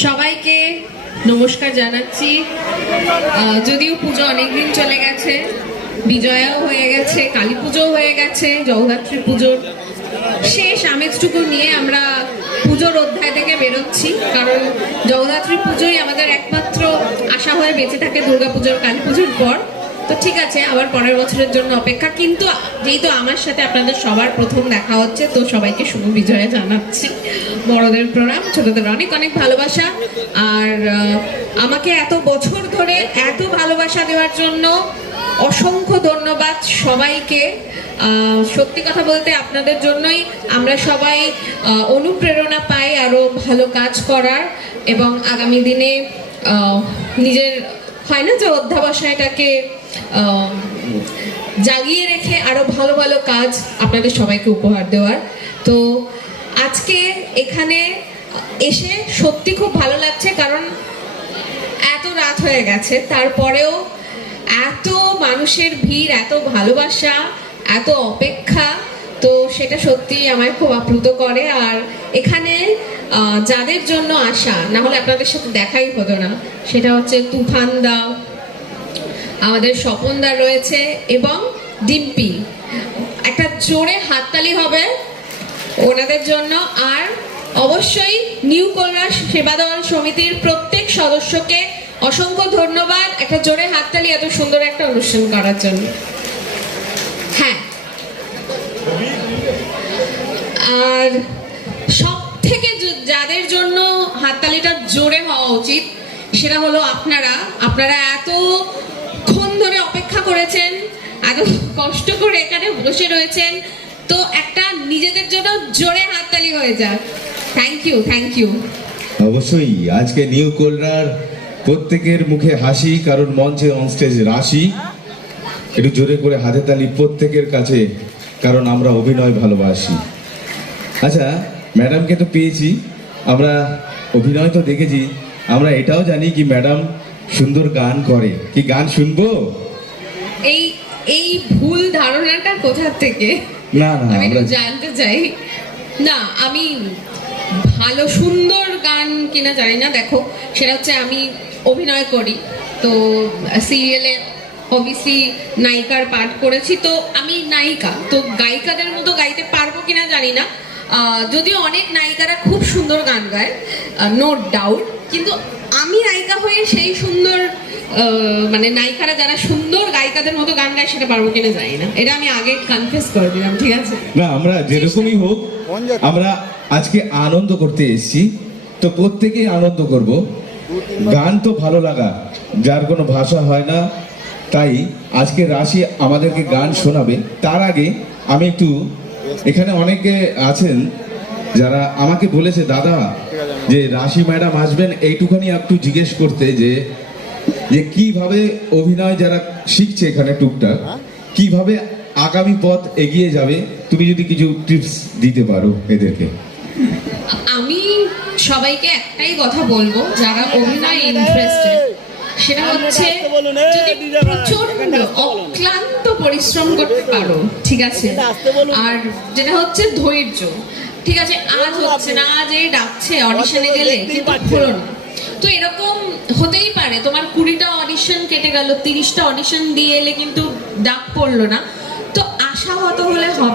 সবাইকে নমস্কার জানাচ্ছি। যদিও পুজো অনেকদিন চলে গেছে, বিজয়াও হয়ে গেছে, কালী পুজো হয়ে গেছে, জগদ্ধাত্রী পুজোর শেষ আমেজটুকু নিয়ে আমরা পুজোর অধ্যায় থেকে বেরোচ্ছি। কারণ জগদ্ধাত্রী পুজোই আমাদের একমাত্র আশা হয়ে বেঁচে থাকে দুর্গাপুজোর, কালী পুজোর পর। তো ঠিক আছে, আবার পরের বছরের জন্য অপেক্ষা। কিন্তু যেহেতু আমার সাথে আপনাদের সবার প্রথম দেখা হচ্ছে, তো সবাইকে শুভ বিজয়া জানাচ্ছি। বড়দের প্রণাম, ছোটদের অনেক অনেক ভালোবাসা। আর আমাকে এত বছর ধরে এত ভালোবাসা দেওয়ার জন্য অসংখ্য ধন্যবাদ সবাইকে। সত্যি কথা বলতে আপনাদের জন্যই আমরা সবাই অনুপ্রেরণা পাই আরো ভালো কাজ করার, এবং আগামী দিনে নিজের হয় না যে অধ্যাবসায়টাকে জাগিয়ে রেখে আরো ভালো ভালো কাজ আপনাদের সবাইকে উপহার দেওয়ার। তো আজকে এখানে এসে সত্যি খুব ভালো লাগছে, কারণ এত রাত হয়ে গেছে, তারপরেও এত মানুষের ভিড়, এত ভালোবাসা, এত অপেক্ষা, তো সেটা সত্যি আমায় খুব আপ্লুত করে। আর এখানে যাদের জন্য আসা, না হলে আপনাদের সাথে দেখাই হতো না, সেটা হচ্ছে তুফানদা, আমাদের স্বপনদা রয়েছে এবং ডিম্পি। একটা জোরে হাততালি হবে ওনাদের জন্য। আর অবশ্যই নিউ কলরা সেবা দল সমিতির প্রত্যেক সদস্যকে অসংখ্য ধন্যবাদ, একটা জোরে হাততালি এত সুন্দর একটা অনুষ্ঠান করার জন্য। হ্যাঁ, আর সব থেকে যাদের জন্য হাততালিটা জোরে হওয়া উচিত, সেটা হলো আপনারা। আপনারা এতক্ষণ ধরে অপেক্ষা করেছেন, এত কষ্ট করে এখানে বসে রয়েছেন, তো একটা নিজেদের জন্য জোরে হাততালি হয়ে যাক। Thank you, thank you. অবশ্যই আজকে নিউ কলরার প্রত্যেকের মুখে হাসি, কারণ মঞ্চে অনস্টেজ রাশি। একটু জোরে করে হাতে তালি প্রত্যেকের কাছে, কারণ আমরা অভিনয় ভালোবাসি। আচ্ছা, ম্যাডামকে তো পেয়েছি, আমরা অভিনয় তো দেখেছি, আমরা এটাও জানি কি ম্যাডাম সুন্দর গান করে। কি গান শুনবো? এই ভুল ধারণাটা কোথা থেকে? না না, আমরা জানতে চাই। না, আমি ভালো সুন্দর গান কিনা জানি না। দেখো, সেটা হচ্ছে আমি অভিনয় করি, তো সিরিয়ালে অবভিয়াসলি নায়িকার পাঠ করেছি, তো আমি নায়িকা, তো গায়িকাদের মতো গাইতে পারবো কিনা জানি না। যদিও অনেক নায়িকারা খুব সুন্দর গান গায়, নো ডাউট, কিন্তু আমি নায়িকা হয়ে সেই সুন্দর মানে নায়িকারা যারা সুন্দর গায়িকাদের মতো গান গায় সেটা পারবো কিনা জানি না। এটা আমি আগে কনফেস করে দিলাম, ঠিক আছে? না, আমরা যেরকমই হোক, আমরা আজকে আনন্দ করতে এসেছি, তো প্রত্যেকেই আনন্দ করব। গান তো ভালো লাগা, যার কোনো ভাষা হয় না, তাই আজকে রাশি আমাদেরকে গান শোনাবে। তার আগে আমি একটু, এখানে অনেকে আছেন যারা আমাকে বলেছে দাদা যে রাশি ম্যাডাম আসবেন, এইটুখানি একটু জিজ্ঞেস করতে যে কিভাবে অভিনয় যারা শিখছে এখানে টুকটাক, কিভাবে আগামী পথ এগিয়ে যাবে, তুমি যদি কিছু টিপস দিতে পারো এদেরকে। আমি সবাইকে একটাই কথা বলবো, যারা অভিনয় ইন্টারেস্টেড, সেটা হচ্ছে যদি প্রচন্ড অক্লান্ত পরিশ্রম করতে পারো, ঠিক আছে, আর যেটা হচ্ছে ধৈর্য, ঠিক আছে। আজ হচ্ছে না, আজ এই ডাকছে অডিশনে গেলে কিন্তু হলো না, তো এরকম হতেই পারে তোমার 20টা অডিশন কেটে গেল, 30টা অডিশন দিয়ে এলে কিন্তু ডাক পড়লো না, তো আশাহত হলে হবে।